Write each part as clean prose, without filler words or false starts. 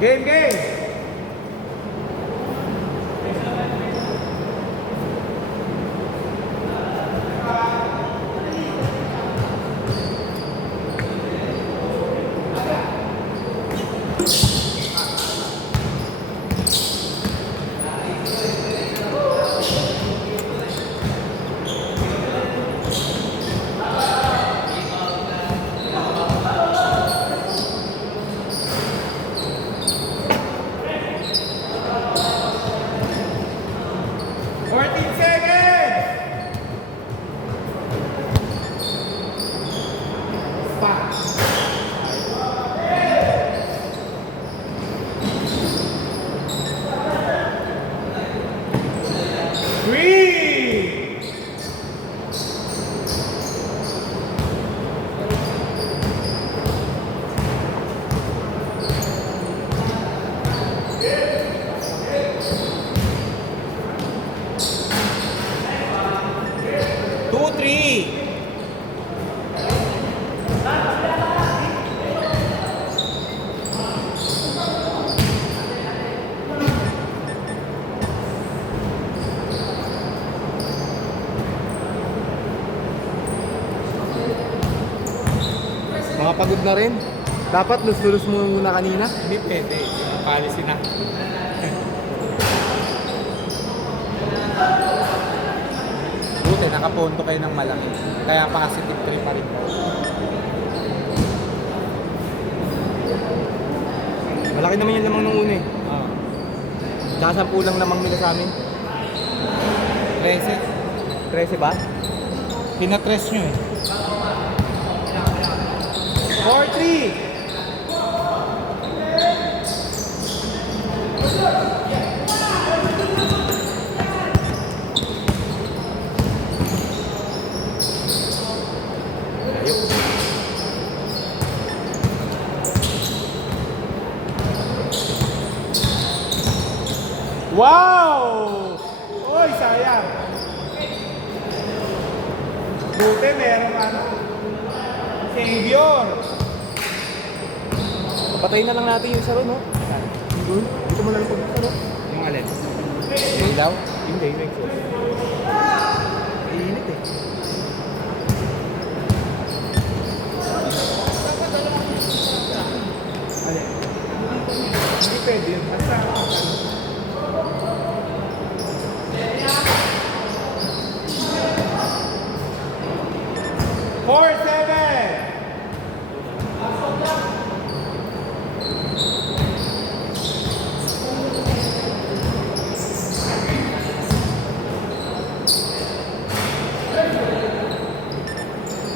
Game, game! Mga pagod na rin. Dapat lus-lus mo muna kanina. Hindi pwede. Policy na. Buti, nakaponto kayo ng malaki. Kaya positive 3 pa rin. Malaki naman yung lamang nung una eh. Oh. Tsaka 10 lang lamang nila sa amin. 13. 13 ba? Pinatress nyo eh. 4-3. Wow! Uy, sayang. Buti meron ano. Savior. Patayin na lang natin yung saro, no? Doon. Dito mo na lang pag-saro. Yung alin? Yung ilaw? Hindi, yung exhaust. Iinit eh. Alin? Hindi pwede yun. Basta. Four, seven.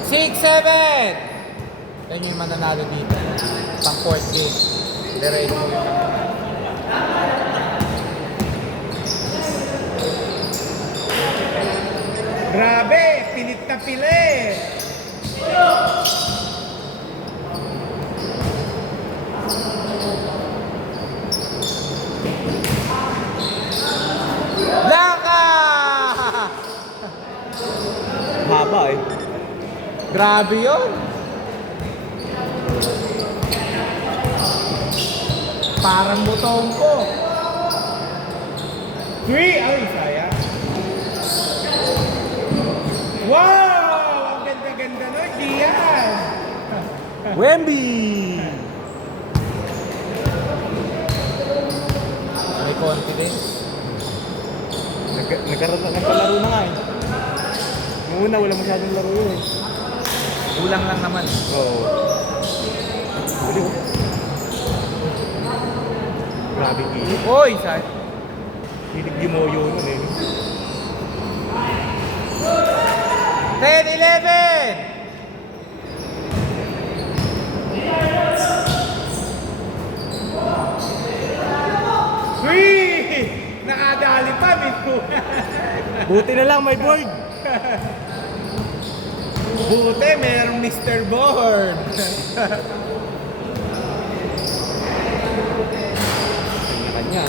Six, seven. Yan yung mananalo dito. Pang fourth game. Diretso yung grabe! Pilit na pilit! Laka! Haba eh. Grabe yun! Parang butong ko. 3! Ay, sayang. Wow! Ang ganda-ganda nun, Dian! Wemby! May confidence. Nagkaroon na laro na nga eh. Nung una, wala masyadong laro yun eh. Kulang lang naman. Oo. Huli oh. Grabe kilig. Uy! Sayang. Kilig Gimoyo nun eh. 10-11! Nakadali pa, Mito. Buti na lang may board. Buti, merong Mr. Board. Kanya-kanya.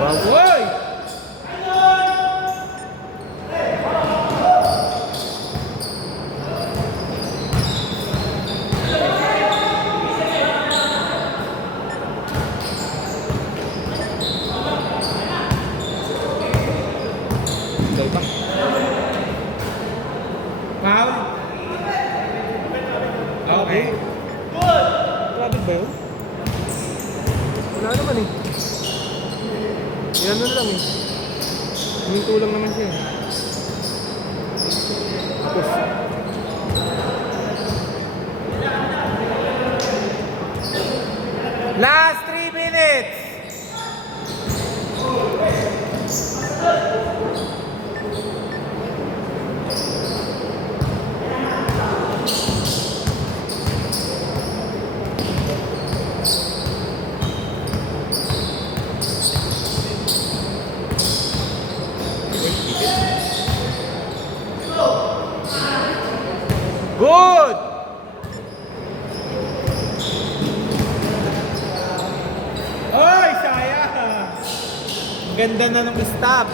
Wow. Uy! Foul? Okay. Grabe ba yun? Wala naman eh. Yan na lang eh. Huminto lang naman siya eh. Tapos, Last 3 minutes! Good! Oy, sayang! Ang ganda na ng stop.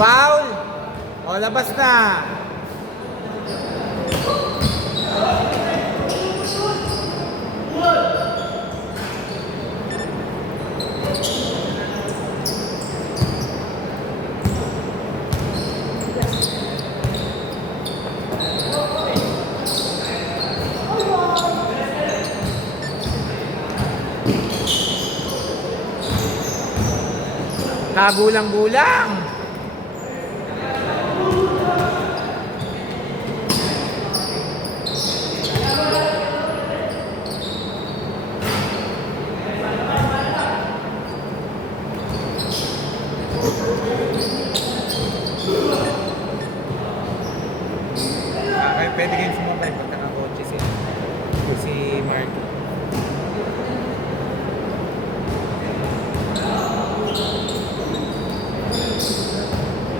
Foul! O, labas na. Kagulang-gulang. Okay, pwede kayong sumabay pag nakakotse si Mark.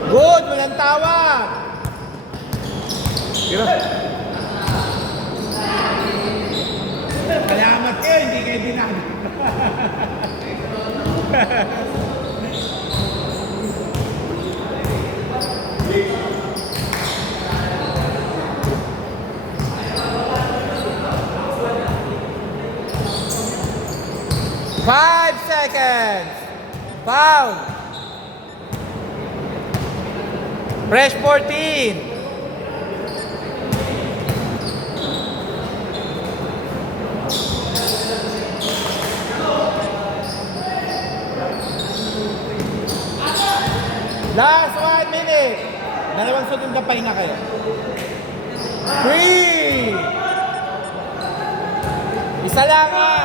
Good! Walang tawag! tira. Salamat kayo, hindi kayo dinami. Five seconds! Foul! Fresh 14! Last 1 minute! Dalawang sunod na pahinga kayo. 3! Isa lang ah!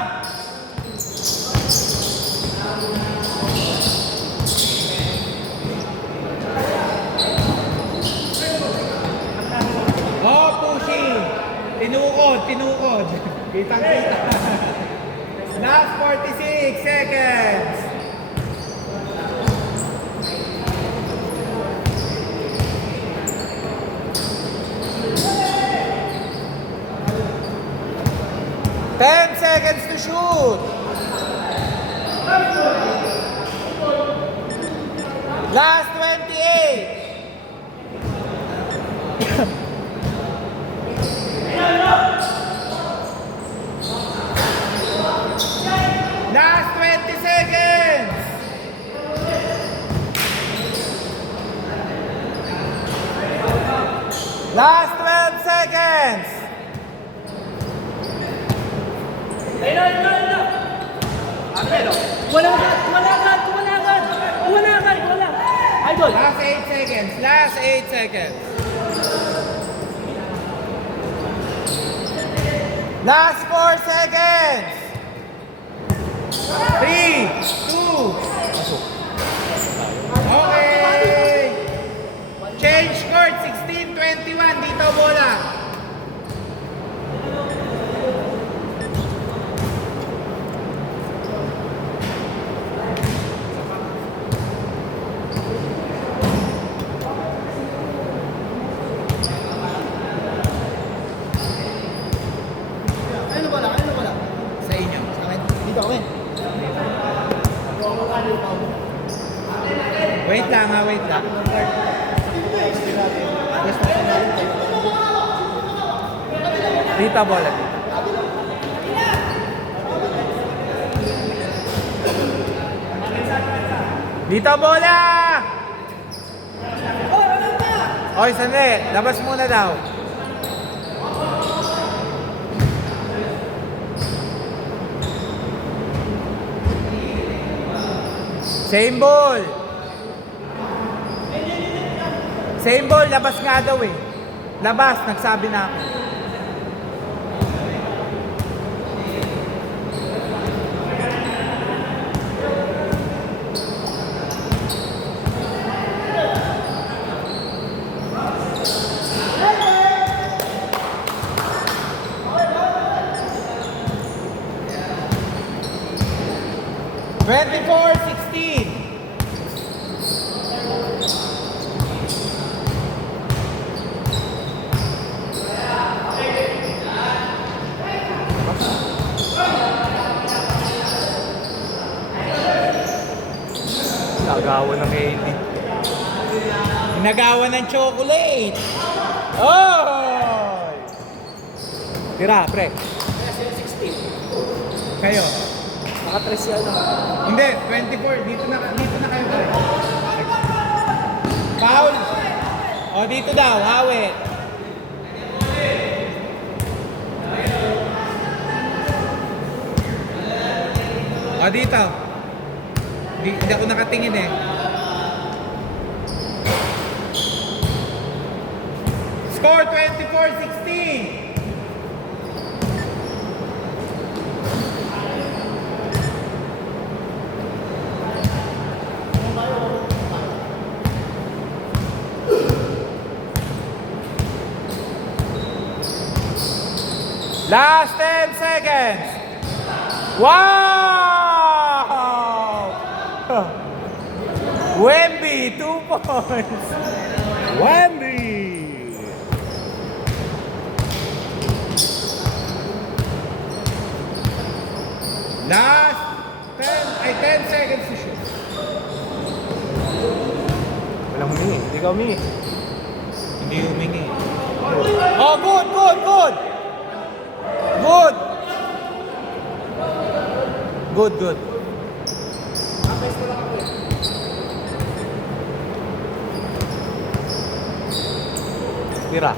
Oh, pushing! Tinukod! Kitang-kita. Last 46 seconds! Ten seconds to shoot! Last 28! Last 20 seconds! Last 12 seconds! Wala. Idol. Last 8 seconds. Last 8 seconds. Last 4 seconds. 3, 2. Okay. Change court. 16-21. Dito bola. Sa inyo. Sa akin. Dito kami. Wait lang ha, wait lang. Dito bola. Dito bola! Oy, sandali. Labas muna daw. Same ball. Same ball, labas nga daw eh. Labas, nagsabi na ako. Twenty-four, 16. Nagawa ng KD. Nagawa ng chocolate. Oh! Tira, pre. Kayo. Naka-tres yan. Hindi, 24. Dito na kayo. Foul. O, dito daw. Hawit. O, dito. Hindi ako nakatingin eh. Score 24-16. Last 10 seconds. Wow! Wemby, 2 points. Wemby! Last 10 seconds to shoot. Walang humingi. Hindi ka humingi. Hindi humingi. Oh, good. Good. Tira.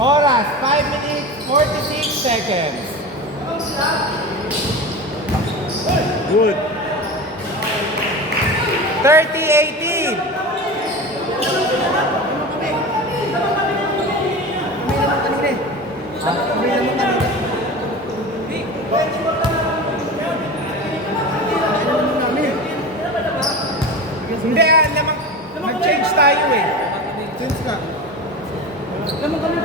Oras, 5 minutes, 46 seconds. Good. 30-18. Hindi, mag-change tayo eh. Change ka. Lamang kami.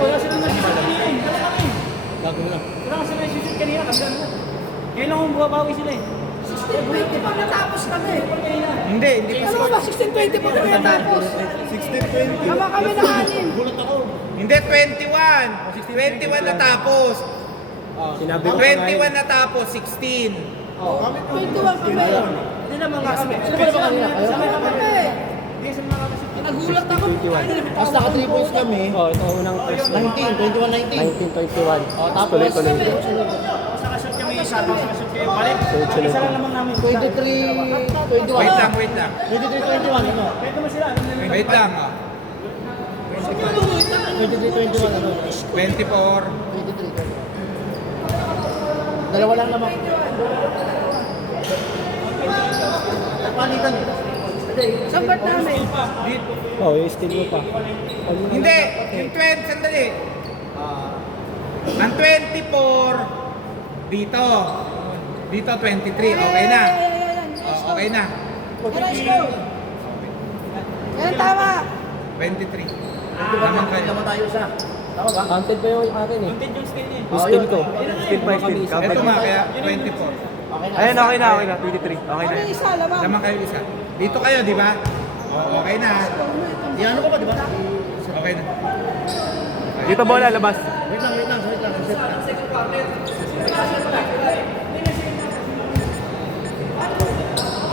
Wala silang nag-shoot kanina eh. Lamang kami. Bago na. Wala kasi nag-shoot kanina. Kamdan mo. Ngayon lang kung buwabawi sila eh. 16-20 pa natapos kami. Hindi pa. Ano ba, 16-20 pa kami natapos? 16-20. Tama kami ng anin. Gulat ako. Hindi, 21. 21 natapos. Sinabi ko 21 natapos, 16. 21 kami. Hindi naman nga kami. Ano ba kanina? Sama kami. Hindi sa mga kami. Nagulat ako. Tapos naka 3 points kami. ito unang first. 19, 21-19. Tapos tuloy-tuloy. Nakashoot kami isa. Nakashoot kayo balik. Isa lang naman namin. 23-21. Wait lang. 23-21 ano? Pwede mo sila. Wait lang. 23-21 ano? 24. 23. Dalawa lang naman. Palitan eh. Saan ba't namin? Oh, yung steal mo pa. Hindi, yung 20, sandali. Ang 24, dito. Dito 23, okay na. Oh, okay na. Let's go. Yan tama. 23. Naman kayo. Tama tayo isa. Tama ba? Counted pa yung akin eh. Content yung skill niya. Yung steal ko. Steal pa, steal. Ito nga, kaya 24. Okay na. Ayun, okay na. 23. Okay na. Kami isa lamang. Naman kayo isa. Dito kayo, di ba? Oh, okay na. Yan ano ka ba, di ba? Okay na. Dito bola, labas. Wait lang. Reset lang.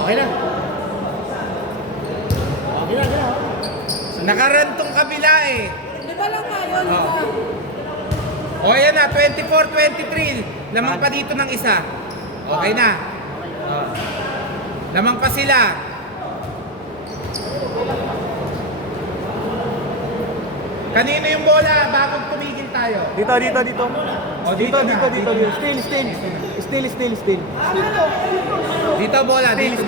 Okay na. Okay na. Nakarantong kabila eh. Di ba lang nga yun? O yan na, 24-23. Lamang pa dito ng isa. Okay na. Oh. Lamang pa sila. Kanino yung bola bago tumigil tayo? Dito. O dito na. Dito. Still. Dito bola, dito.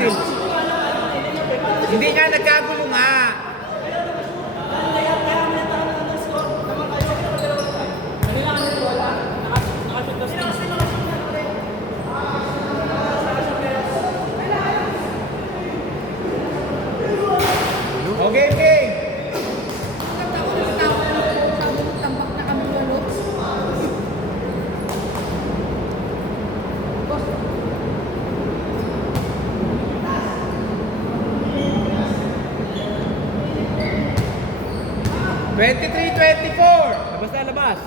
Hindi nga nagkagulo nga. O game. Tambak na kami lalo. 23-24. Labas na, labas.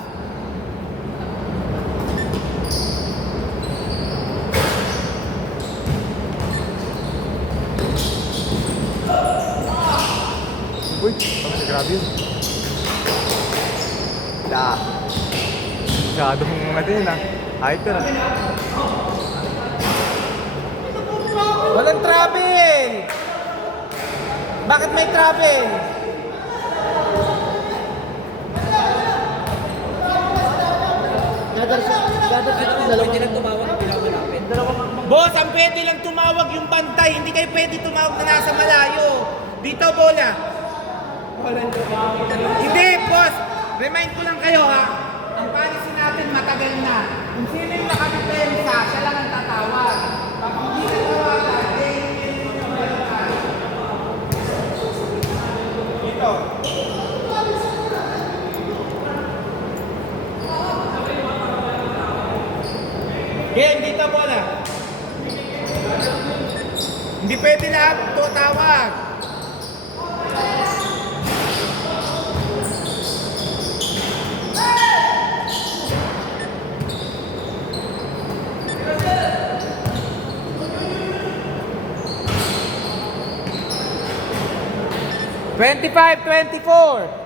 Uy, grabe yun. Masyadong mga din ah. Hyper ah. Walang travel. Bakit may travel? Gather yung dalawang Boss, ang pwede lang tumawag yung bantay. Hindi kayo pwede tumawag na nasa malayo. Dito, bola. Hindi, boss. Remind ko lang kayo, ha. Ang policy natin matagal na. Kung sino yung nakadepensa, siya lang ang tatawag. Pag hindi na tawagan, dito. Game, dito, bola. Hindi pwede lahat to tawag. Twenty-five, 24.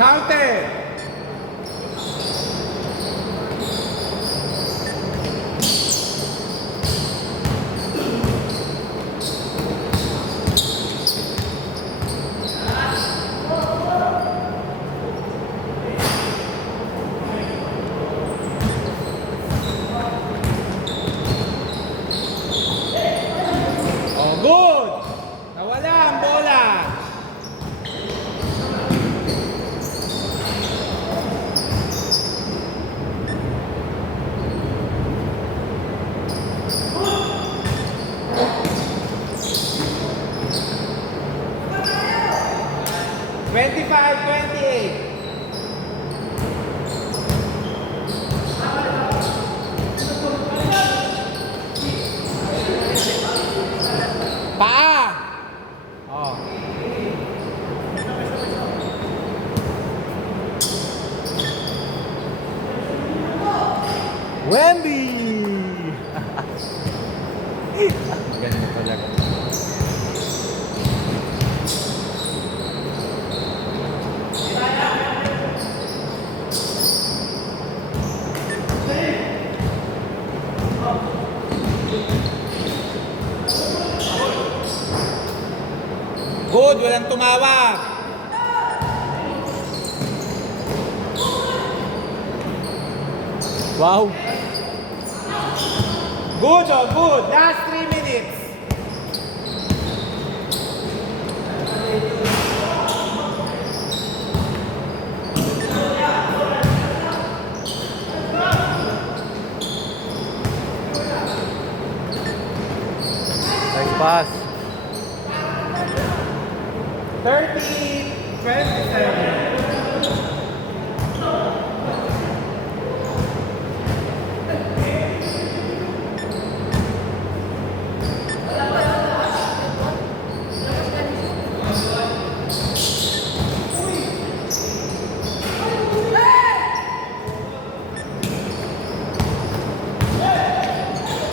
Counter. Oh, good. Nawala ang bola. Twenty-five, 28. Paa. Oh. Wendy! Ganun talaga. Good, walang tumawag. Wow! Good, oh, good. Last 3 minutes. Nice pass. 30, 27.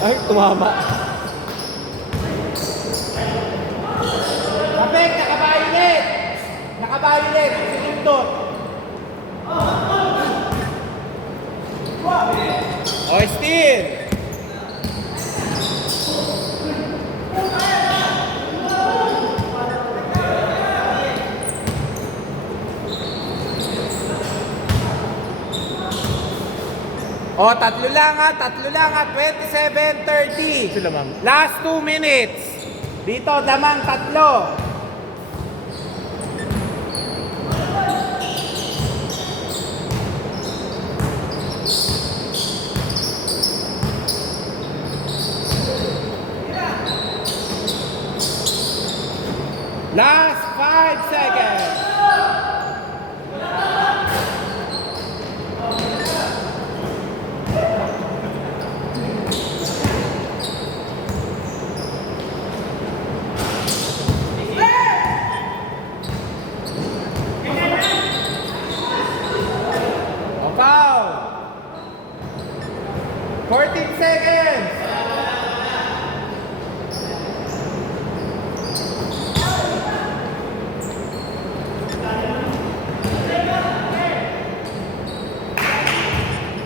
Ay, tumama. Kapek, naka-violet! Naka-violet, sinundot. O, steal! O, tatlo lang ha, 27-30. Sila, ma'am. Last 2 minutes. Dito, lamang tatlo. Last 5 seconds. O, foul. 14 seconds.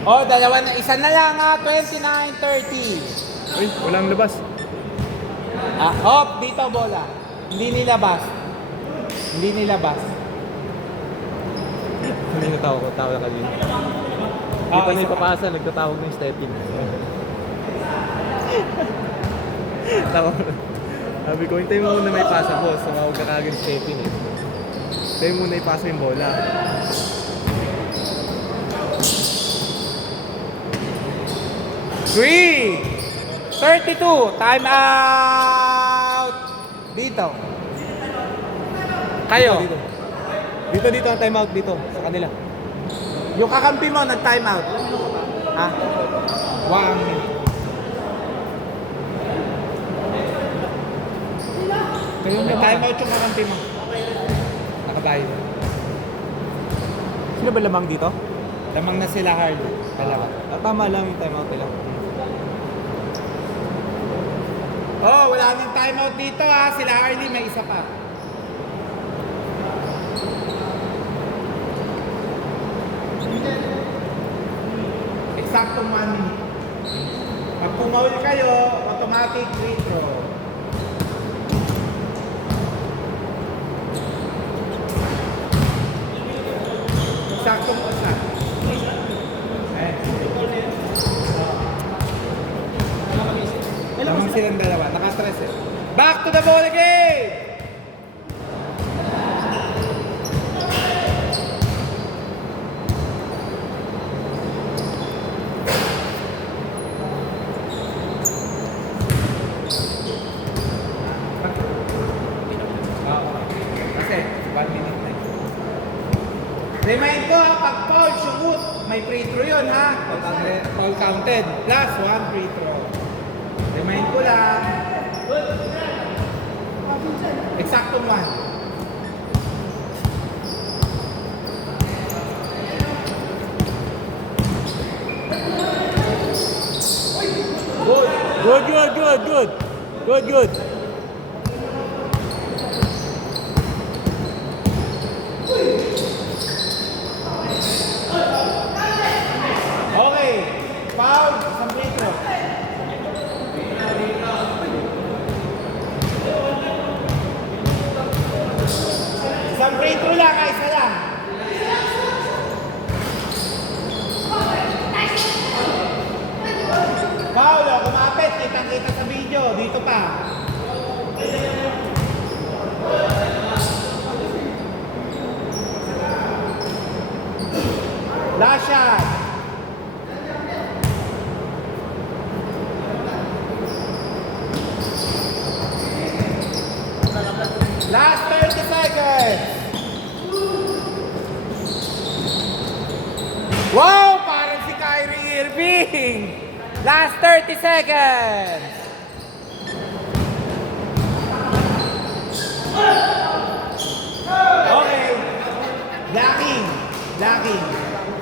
Oh, dalawa na, isa na lang ha, 29-30. Ay, walang labas. Ah, hop, dito bola. Hindi nilabas. Hindi nilabas. Hindi natawa ko, tawa ka din. Hindi Ah, pa na isa pa. ipapasa, nagtatawag ng stepping. Tawa ko. Sabi ko, hintayin mo muna may pasa, boss. Tumawag ka kagad stepping eh. Hintayin mo muna ipasa yung bola. Three, 32, time out. Dito. Kayo. Dito ang timeout dito, sa kanila. Yung kakampi mo nag-time out. Ha? 1 minute. Kayo Nag-time out yung kakampi mo. Nakabayo. Sino ba lamang dito? Lamang na sila, Harlo. Dalawa. Tama lang yung timeout nila. Oh, wala nang time out dito ha. Sila Harley, may isa pa. Eksaktong 1 minute. Pag pumaul kayo, automatic free throw. Eksaktong isa. Lamang silang dalawa. Nakastress eh. Back to the ball game! Kasi, 1 minute na. Remind ko ha, pag foul, shoot, may free throw yun ha. Pag foul counted, plus 1 free throw. Remind ko lang. Eksaktong 1. Good. Okay. Foul, isang free throw. Isang free throw lang, isa lang. Foul, oh, kumapit. Kitang-kita sa video. Dito pa. Last shot. Last 30 seconds. Wow, parang si Kyrie Irving. Last 30 seconds. Okay. Blocking.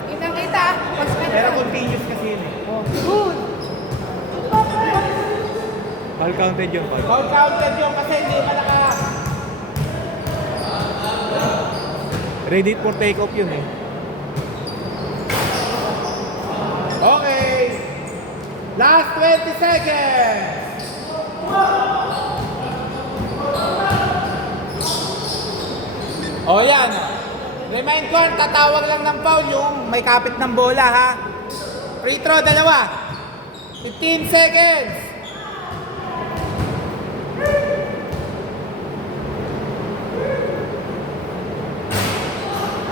Kitang kita. Pero continuous kasi yun eh. Good. Foul counted yun, foul. Foul counted yun kasi hindi pa Ready for take off yun eh. Okay. Last 20 seconds. O yan. Remind ko, tatawag lang ng foul yung may kapit ng bola ha. Free throw, dalawa. 15 seconds.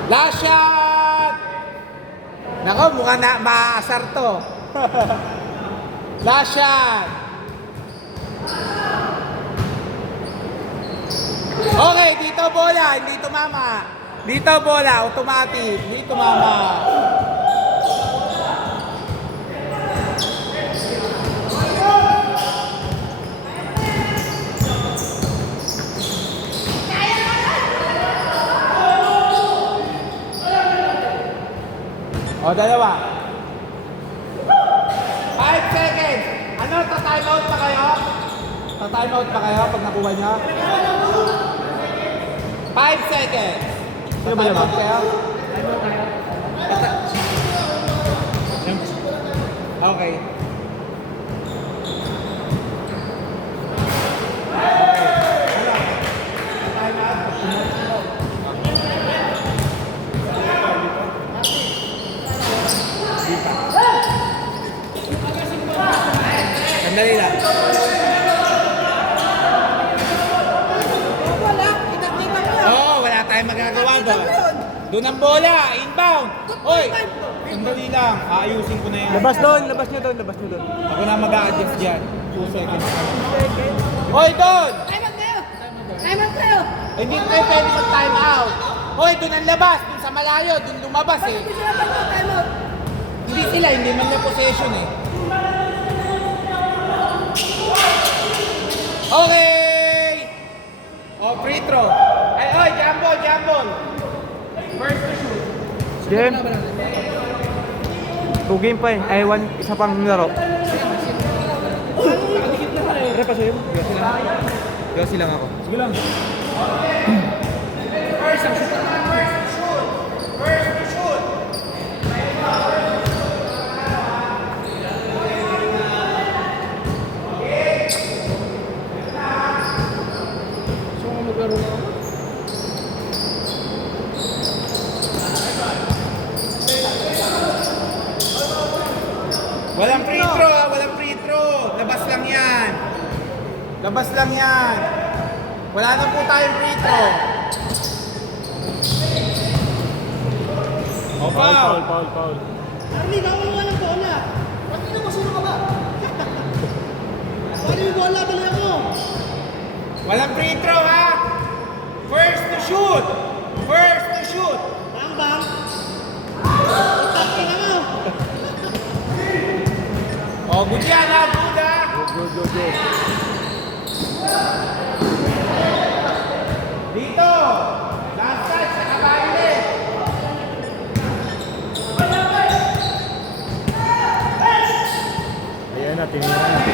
Last shot! Nako, mukhang na maasar to. Last shot! Okay, dito bola, hindi tumama. Dito bola, automatic, hindi tumama. O, dalawa. 5 seconds. Ano, ta-time out pa kayo? Ta-time out pa kayo pag nakuha nyo? 5 seconds. Sino ba Ta-time naman? out kayo? Okay. Sandali lang. Wala, kita-kita mo yan. Oo, wala tayong magagawa Kita doon. mo yun. Doon ang bola, inbound. Hoy, sandali lang. Aayusin ko na yan. Labas doon, labas nyo doon, labas nyo doon. Ako na mag-a-adjust dyan. 2 seconds. Hoy, doon! Time out kayo. Time out kayo. Eh, hindi kayo pwede mag-time out. Hoy, doon ang labas. Doon sa malayo. Doon lumabas eh. Hindi sila time out. Hindi sila, hindi man na possession eh. Okay! Oh, free throw. Ay, oy, jambol, jambol. First to shoot. Jem. 2 game pa eh. Ay, 1, isa pang laro. Pre, pasuyo mo. Gasi lang ako. Sige lang. First to shoot. First to shoot. Walang free throw ha, walang free throw. Labas lang yan. Labas lang yan. Wala na po tayong free throw. O, foul. foul. Arlie, bawal mo ng bola. Ba't hindi mo sino ka ba? Paano yung bola talaga mo? Walang free throw ha. First to shoot. First to shoot. Bang, bang. Itak ka na mo. O, good yan ha, good ha. Go. Dito. Last touch sa kabayle. Ayan na, tingnan na.